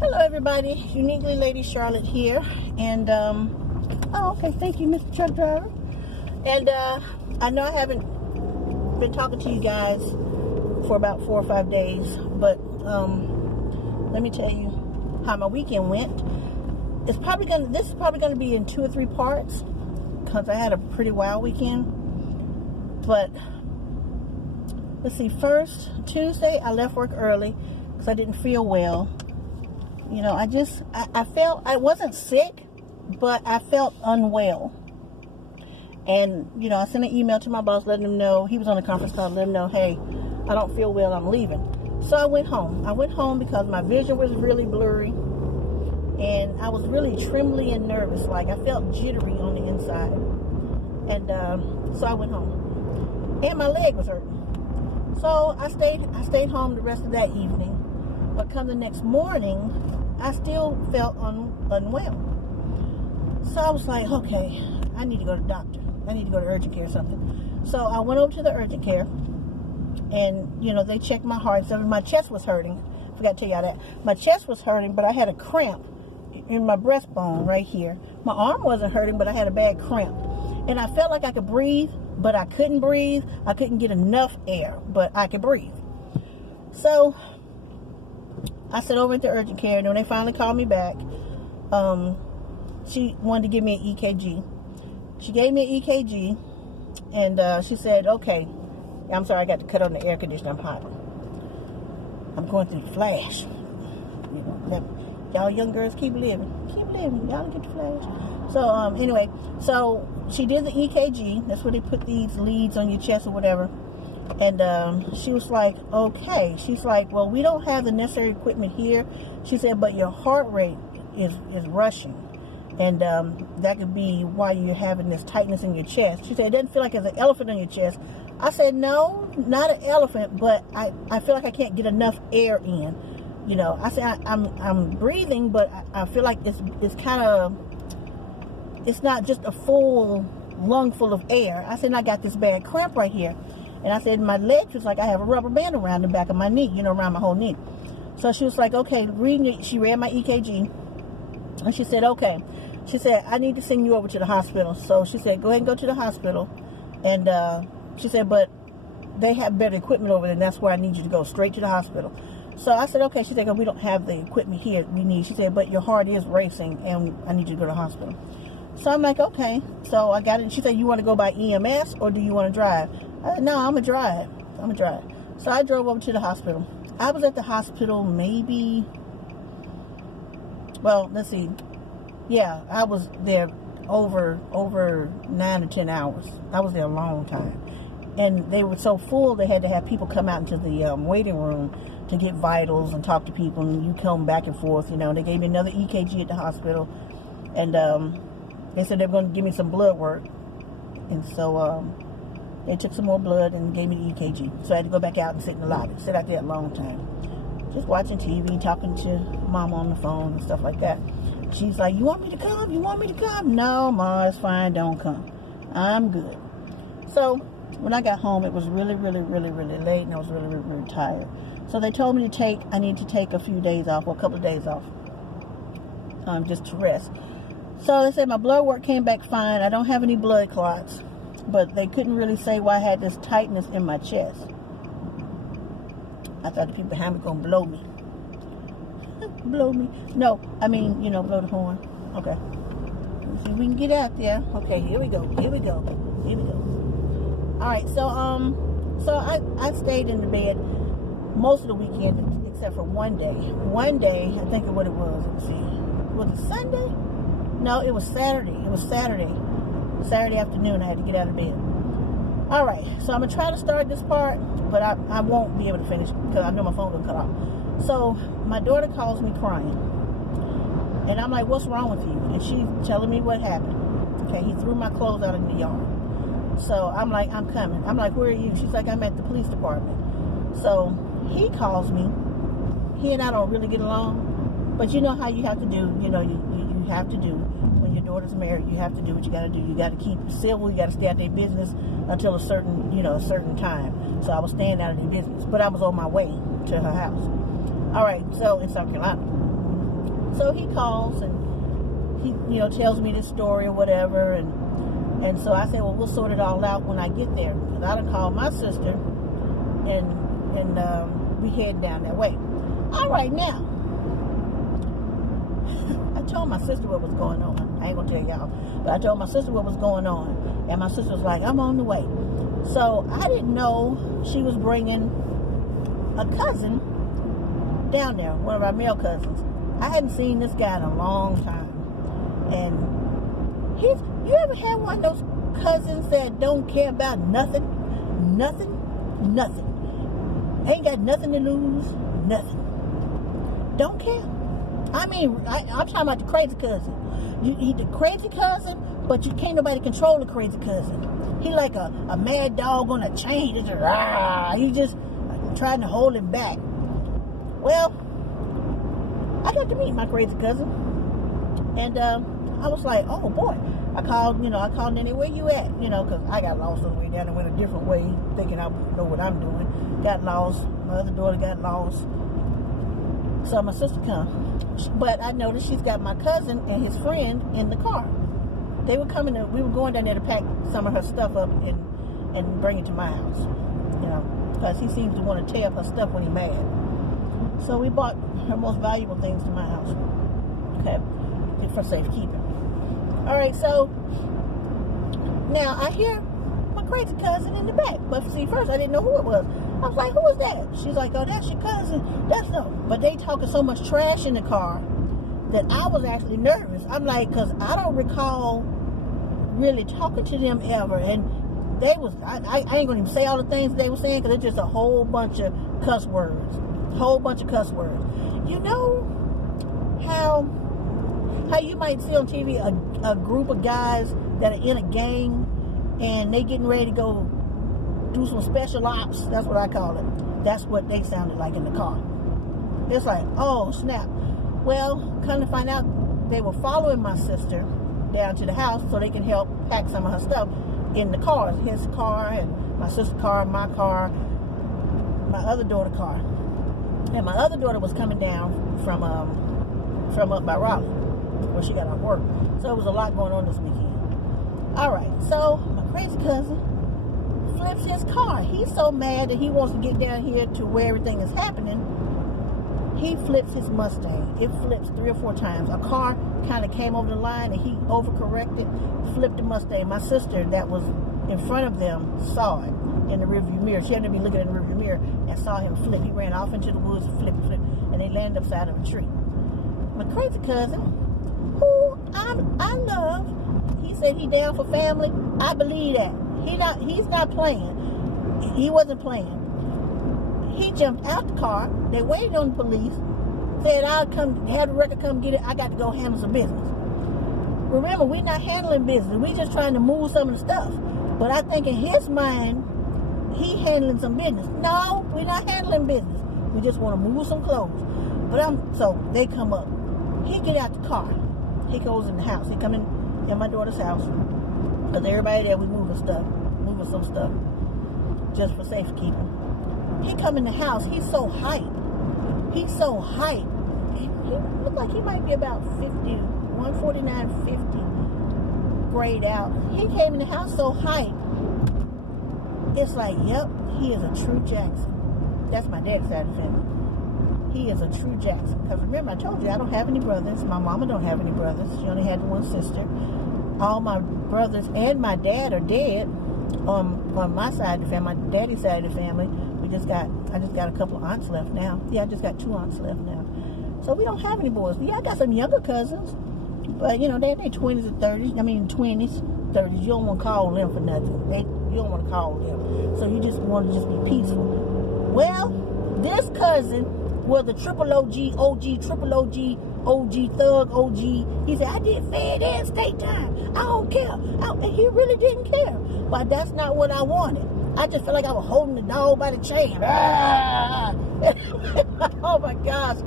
Hello everybody, Uniquely Lady Charlotte here, and oh okay, thank you Mr. Truck Driver. And I know I haven't been talking to you guys for about 4 or 5 days, but let me tell you how my weekend went. This is probably gonna be in 2 or 3 parts because I had a pretty wild weekend. But let's see, first Tuesday I left work early because I didn't feel well. You know, I felt, I wasn't sick, but I felt unwell. And, you know, I sent an email to my boss letting him know, he was on a conference call, letting him know, hey, I don't feel well, I'm leaving. So I went home. I went home because my vision was really blurry. And I was really trembly and nervous, like I felt jittery on the inside. And so I went home. And my leg was hurting. So I stayed home the rest of that evening. But come the next morning, I still felt unwell. So I was like, okay, I need to go to the doctor. I need to go to urgent care or something. So I went over to the urgent care, and, you know, they checked my heart. So my chest was hurting. I forgot to tell y'all that. My chest was hurting, but I had a cramp in my breastbone right here. My arm wasn't hurting, but I had a bad cramp. And I felt like I could breathe, but I couldn't breathe. I couldn't get enough air, but I could breathe. So I sat over at the urgent care, and when they finally called me back, she wanted to give me an EKG. She gave me an EKG, and she said, okay, I'm sorry, I got to cut on the air conditioner, I'm hot. I'm going through the flash. You know, y'all young girls keep living. Keep living. Y'all get the flash. So, anyway, so she did the EKG. That's where they put these leads on your chest or whatever. And she was like, okay. She's like, well, we don't have the necessary equipment here. She said, but your heart rate is rushing. And that could be why you're having this tightness in your chest. She said, it doesn't feel like there's an elephant on your chest. I said, no, not an elephant, but I feel like I can't get enough air in. You know, I said, I'm breathing, but I feel like it's kind of, it's not just a full lung full of air. I said, and I got this bad cramp right here. And I said, my legs was like I have a rubber band around the back of my knee, you know, around my whole knee. So she was like, okay, she read my EKG. And she said, okay. She said, I need to send you over to the hospital. So she said, go ahead and go to the hospital. And she said, but they have better equipment over there, and that's where I need you to go, straight to the hospital. So I said, okay. She said, we don't have the equipment here we need. She said, but your heart is racing, and I need you to go to the hospital. So I'm like, okay. So I got it. She said, you want to go by EMS, or do you want to drive? I said, no, I'm going to drive. I'm going to drive. So I drove over to the hospital. I was at the hospital maybe, well, let's see. Yeah, I was there over 9 or 10 hours. I was there a long time. And they were so full, they had to have people come out into the waiting room to get vitals and talk to people. And you come back and forth, you know. They gave me another EKG at the hospital. And they said they were going to give me some blood work. And so they took some more blood and gave me the EKG. So I had to go back out and sit in the lobby. Sit out there a long time. Just watching TV, talking to Mama on the phone and stuff like that. She's like, you want me to come? You want me to come? No, Ma, it's fine. Don't come. I'm good. So when I got home, it was really, really, really, really late, and I was really, really, really tired. So they told me I need to take a few days off, or a couple of days off, just to rest. So they said my blood work came back fine. I don't have any blood clots, but they couldn't really say why I had this tightness in my chest. I thought the people behind me were going to blow me. Blow me. No, I mean, you know, blow the horn. Okay. Let's see if we can get out there. Okay, here we go. Here we go. Here we go. Alright, so I stayed in the bed most of the weekend except for one day. One day, I think of what it was. Let's see. Was it Sunday? No, it was Saturday. It was Saturday. Saturday afternoon, I had to get out of bed. Alright, so I'm going to try to start this part, but I won't be able to finish because I know my phone will cut off. So my daughter calls me crying, and I'm like, what's wrong with you? And she's telling me what happened. Okay, he threw my clothes out in the yard. So I'm like, I'm coming. I'm like, where are you? She's like, I'm at the police department. So he calls me. He and I don't really get along, but you know how you have to do, you know, you have to do when your daughter's married. You have to do what you got to do. You got to keep civil. You got to stay out of their business until a certain time. So I was staying out of their business, but I was on my way to her house. All right, so in South Carolina. So he calls and he, tells me this story or whatever, and so I said, well, we'll sort it all out when I get there, because I done called my sister, and we head down that way. All right, now, I told my sister what was going on. I ain't gonna tell y'all, but I told my sister what was going on, and my sister was like, I'm on the way. So I didn't know she was bringing a cousin down there, one of our male cousins. I hadn't seen this guy in a long time, and you ever had one of those cousins that don't care about nothing? Ain't got nothing to lose, nothing. Don't care. I mean, I'm talking about the crazy cousin. He the crazy cousin, but you can't nobody control the crazy cousin. He like a mad dog on a chain. He just trying to hold him back. Well, I got to meet my crazy cousin, and I was like, oh boy. I called Nanny, where you at? Because I got lost on the way down and went a different way, thinking I know what I'm doing. Got lost. My other daughter got lost. So my sister come. But I noticed she's got my cousin and his friend in the car. They were coming we were going down there to pack some of her stuff up and bring it to my house. Because he seems to want to tear up her stuff when he's mad. So we bought her most valuable things to my house. Okay. For safekeeping. All right, so now I hear my crazy cousin in the back. But see, first I didn't know who it was. I was like, who is that? She's like, oh, that's your cousin. That's no. But they talking so much trash in the car that I was actually nervous. I'm like, because I don't recall really talking to them ever. And they was, I ain't going to even say all the things they were saying, because it's just a whole bunch of cuss words. You know how you might see on TV a group of guys that are in a gang and they getting ready to go do some special ops? That's what I call it. That's what they sounded like in the car. It's like, oh snap. Well, come to find out, they were following my sister down to the house so they can help pack some of her stuff in the cars. His car and my sister's car, my car, my other daughter's car. And my other daughter was coming down from up by Raleigh, where she got off work. So it was a lot going on this weekend. All right, so my crazy cousin flips his car. He's so mad that he wants to get down here to where everything is happening. He flips his Mustang. It flips 3 or 4 times. A car kind of came over the line and he overcorrected, flipped the Mustang. My sister that was in front of them saw it in the rearview mirror. She had to be looking in the rearview mirror and saw him flip. He ran off into the woods and flipped, and they landed upside of a tree. My crazy cousin, who I love, he said he down for family. I believe that. He's not playing. He wasn't playing. He jumped out the car. They waited on the police. Said, I'll come, have the record come get it. I got to go handle some business. Remember, we're not handling business. We're just trying to move some of the stuff. But I think in his mind, he handling some business. No, we're not handling business. We just want to move some clothes. So they come up. He get out the car. He goes in the house. He come in my daughter's house. Because everybody there, we moving some stuff. Just for safekeeping. He come in the house. He's so hyped. He looked like he might be about 50, 149, 50, grayed out. He came in the house so hyped. It's like, yep, he is a true Jackson. That's my dad's side of the family. He is a true Jackson. Because remember, I told you, I don't have any brothers. My mama don't have any brothers. She only had one sister. All my brothers and my dad are dead on my side of the family, my daddy's side of the family. I just got a couple of aunts left now. Yeah, I just got 2 aunts left now. So we don't have any boys. Yeah, I got some younger cousins. But, they're 20s and 30s. 20s, 30s. You don't want to call them for nothing. You don't want to call them. So you just want to be peaceful. Well, this cousin was a triple OG, triple OG, thug OG. He said, I did fed and state time. I don't care. And he really didn't care. But that's not what I wanted. I just felt like I was holding the dog by the chain. Oh my gosh.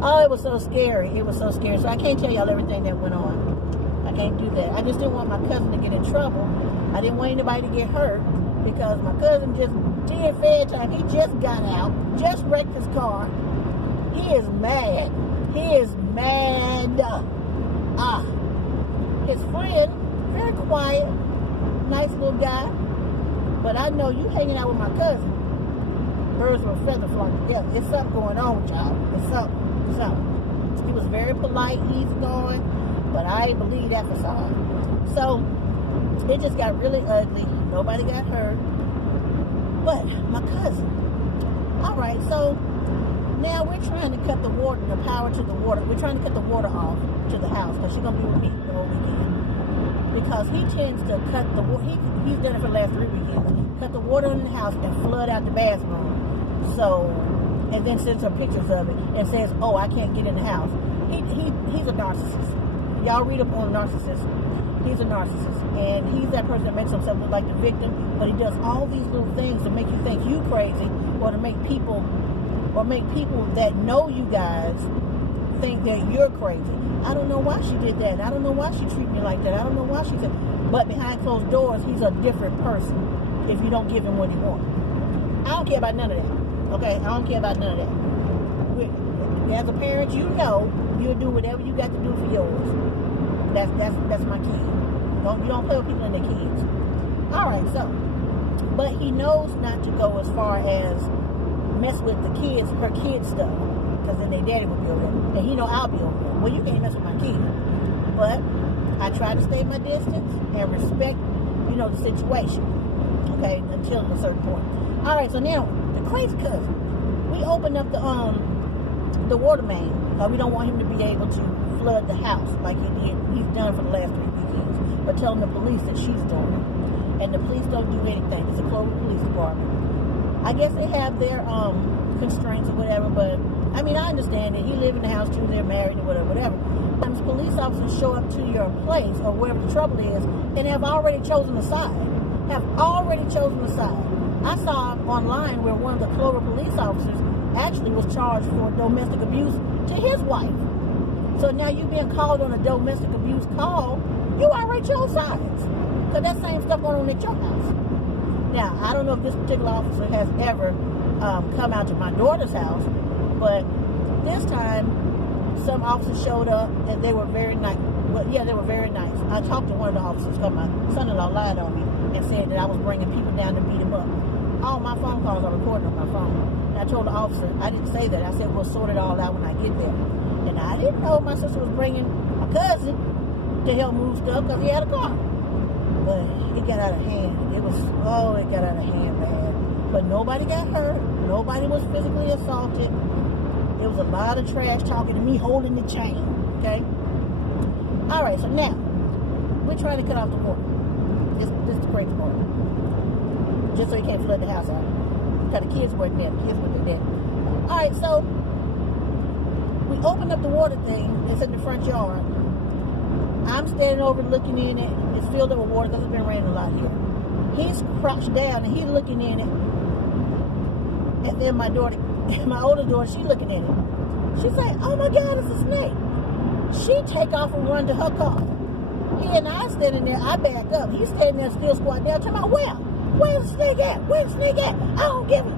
Oh, it was so scary. So I can't tell y'all everything that went on. I can't do that. I just didn't want my cousin to get in trouble. I didn't want anybody to get hurt, because my cousin just did fed time. He just got out, just wrecked his car. He is mad. He is mad. His friend, very quiet, nice little guy. But I know you hanging out with my cousin. Birds of a feather flock together. It's something going on with y'all. It's something. He was very polite, easygoing, but I ain't believe that facade. So it just got really ugly. Nobody got hurt. But my cousin. All right, so now we're trying to cut the power to the water. We're trying to cut the water off to the house because she's gonna be with me the whole weekend. Because he tends to cut the water. He's done it for the last 3 weekends. Cut the water in the house and flood out the bathroom. So, and then sends her pictures of it and says, "Oh, I can't get in the house." He's a narcissist. Y'all read up on narcissists. He's a narcissist, and he's that person that makes himself look like the victim. But he does all these little things to make you think you crazy, or to make people that know you guys think that you're crazy. I don't know why she did that. I don't know why she treated me like that. I don't know why she said. But behind closed doors, he's a different person. If you don't give him what he wants, I don't care about none of that. Okay, I don't care about none of that. As a parent, you know you'll do whatever you got to do for yours. That's my kid. You don't play with people and their kids. All right, so, but he knows not to go as far as mess with the kids, her kids stuff, because then their daddy will be over there, and he know I'll be over there. Well, you can't mess with my kid, but I try to stay my distance and respect, the situation. Okay, until a certain point. All right, so now the crazy cousin. We opened up the water main. We don't want him to be able to flood the house like he's done for the last 3 weekends. But telling the police that she's doing it. And the police don't do anything. It's a Clover Police Department. I guess they have their constraints or whatever, but I mean, I understand that he live in the house too, they're married or whatever. Sometimes police officers show up to your place or wherever the trouble is and have already chosen a side. I saw online where one of the Clover police officers actually was charged for domestic abuse to his wife. So now you being called on a domestic abuse call, you already chose sides. Because that same stuff going on at your house. Now, I don't know if this particular officer has ever come out to my daughter's house, but this time some officers showed up and they were very nice. Well, yeah, they were very nice. I talked to one of the officers because my son-in-law lied on me and said that I was bringing people down to beat him up. All my phone calls are recorded on my phone. And I told the officer, I didn't say that. I said, we'll sort it all out when I get there. And I didn't know my sister was bringing my cousin to help move stuff because he had a car. But it got out of hand. It got out of hand, man. But nobody got hurt. Nobody was physically assaulted. There was a lot of trash talking to me holding the chain, okay? All right, so now, we're trying to cut off the water. This is the crazy part. Just so you can't flood the house out. Because the kids weren't there. The kids were there. All right, so we opened up the water thing. It's in the front yard. I'm standing over looking in it. It's filled up with water because it's been raining a lot here. He's crouched down and he's looking in it. And then my daughter, my older daughter, she's looking in it. She's like, oh my God, it's a snake. She take off and run to her car. He and I standing there, I back up. He's standing there still squatting down. Talking about, where's the snake at? Where's the snake at? I don't give it.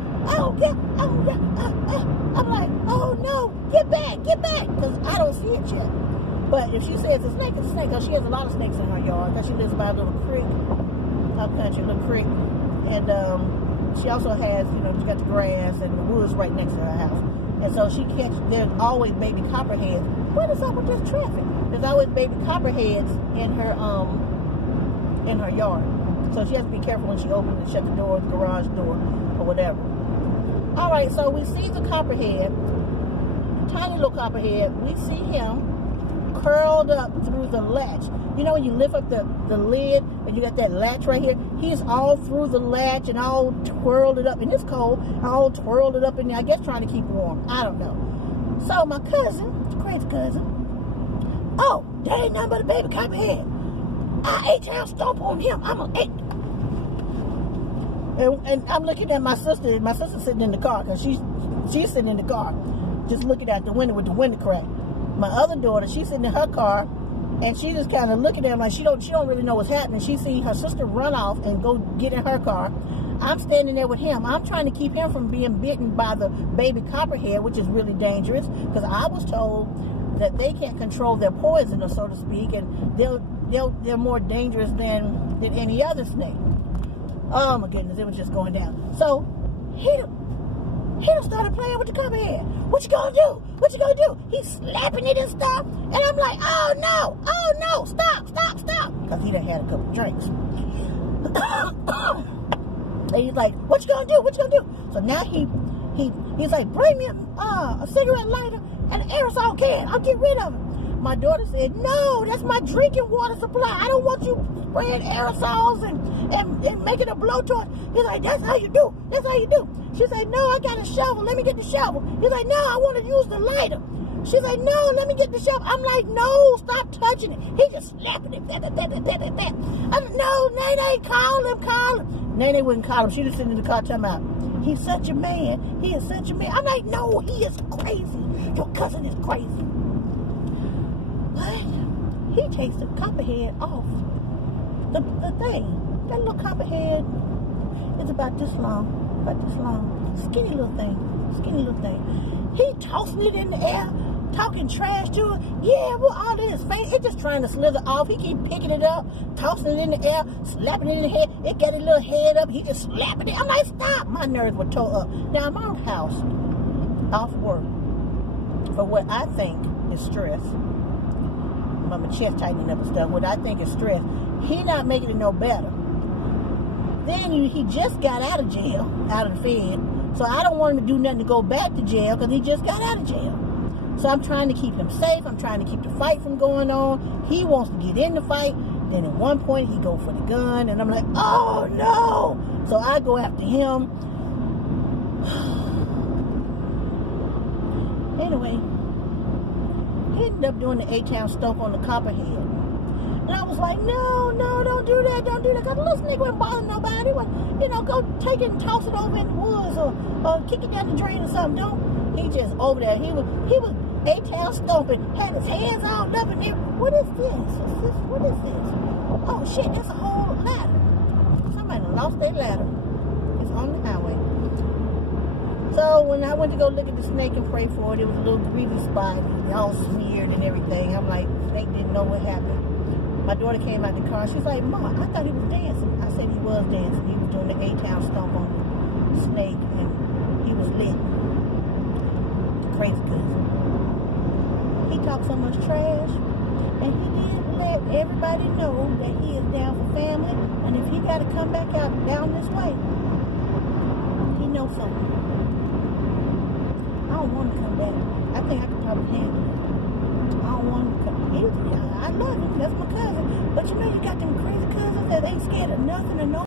I'm like, oh no, get back. Because I don't see it yet. But if she says it's a snake, it's a snake. Because she has a lot of snakes in her yard. Because she lives by a little creek, up country, little creek. And she also has, she got the grass and the woods right next to her house. And so there's always baby copperheads. What is up with this traffic? There's always baby copperheads in her yard. So she has to be careful when she opens and shuts the door, the garage door, or whatever. All right, so we see the copperhead, tiny little copperhead. We see him curled up through the latch. You know when you lift up the lid and you got that latch right here? He's all through the latch and all twirled it up. And it's cold. All twirled it up in there, I guess trying to keep warm. I don't know. So my cousin, crazy cousin, oh, that ain't nothing but a baby copperhead. I 8-town stomp on him. I'm an 8. And I'm looking at my sister. My sister's sitting in the car because she's sitting in the car, just looking out the window with the window cracked. My other daughter, she's sitting in her car, and she just kind of looking at him like she don't really know what's happening. She see her sister run off and go get in her car. I'm standing there with him. I'm trying to keep him from being bitten by the baby copperhead, which is really dangerous, because I was told that they can't control their poison, or so to speak, and they're more dangerous than any other snake. Oh my goodness, it was just going down. So he done started playing with the copperhead. What you gonna do? What you gonna do? He's slapping it and stuff, and I'm like, oh no, stop, because he done had a couple drinks. And he's like, what you gonna do? What you gonna do? So now he's like, bring me a cigarette lighter and an aerosol can. I'll get rid of it. My daughter said, no, that's my drinking water supply. I don't want you spraying aerosols and making a blowtorch. He's like, that's how you do. That's how you do. She said, no, I got a shovel. Let me get the shovel. He's like, no, I want to use the lighter. She's like, no, let me get the shovel. I'm like, no, stop touching it. He just slapping it. I'm, no, Nene, call him. Nene wouldn't call him. She just sitting in the car talking about, he's such a man. He is such a man. I'm like, no, he is crazy. Your cousin is crazy. But he takes the copperhead off the thing. That little copperhead is about this long. Skinny little thing. He tossing it in the air, talking trash to it. Yeah, well, all in his face. It's just trying to slither off. He keep picking it up, tossing it in the air, slapping it in the head. It got a little head up. He just slapping it. I'm like, stop. My nerves were tore up. Now, I'm out of house, off work, for what I think is stress. My chest tightening up and stuff. What I think is stress. He not making it no better. Then he just got out of jail, out of the Fed. So I don't want him to do nothing to go back to jail, because he just got out of jail. So I'm trying to keep him safe. I'm trying to keep the fight from going on. He wants to get in the fight. Then at one point he go for the gun, and I'm like, oh no! So I go after him. Anyway, he ended up doing the 8-town stomp on the copperhead. And I was like, no, don't do that, because the little snake wouldn't bother nobody. Go take it and toss it over in the woods, or kick it down the drain or something. No, he just over there. He was 8-town stomping, had his hands all up in there. What is this? What is this? Oh shit, that's a whole ladder. Somebody lost their ladder. It's on the highway. So when I went to go look at the snake and pray for it, it was a little greasy spot, all smeared and everything. I'm like, snake didn't know what happened. My daughter came out the car. She's like, Mom, I thought he was dancing. I said he was dancing. He was doing the 8-town stomp on the snake, and he was lit. Crazy cousin. He talked so much trash, and he did let everybody know that he is down for family, and if he got to come back out down this way, he knows something. I don't want to come back. I think I could probably handle it. I don't want to come. I love him. That's my cousin. But you got them crazy cousins that ain't scared of nothing or nobody.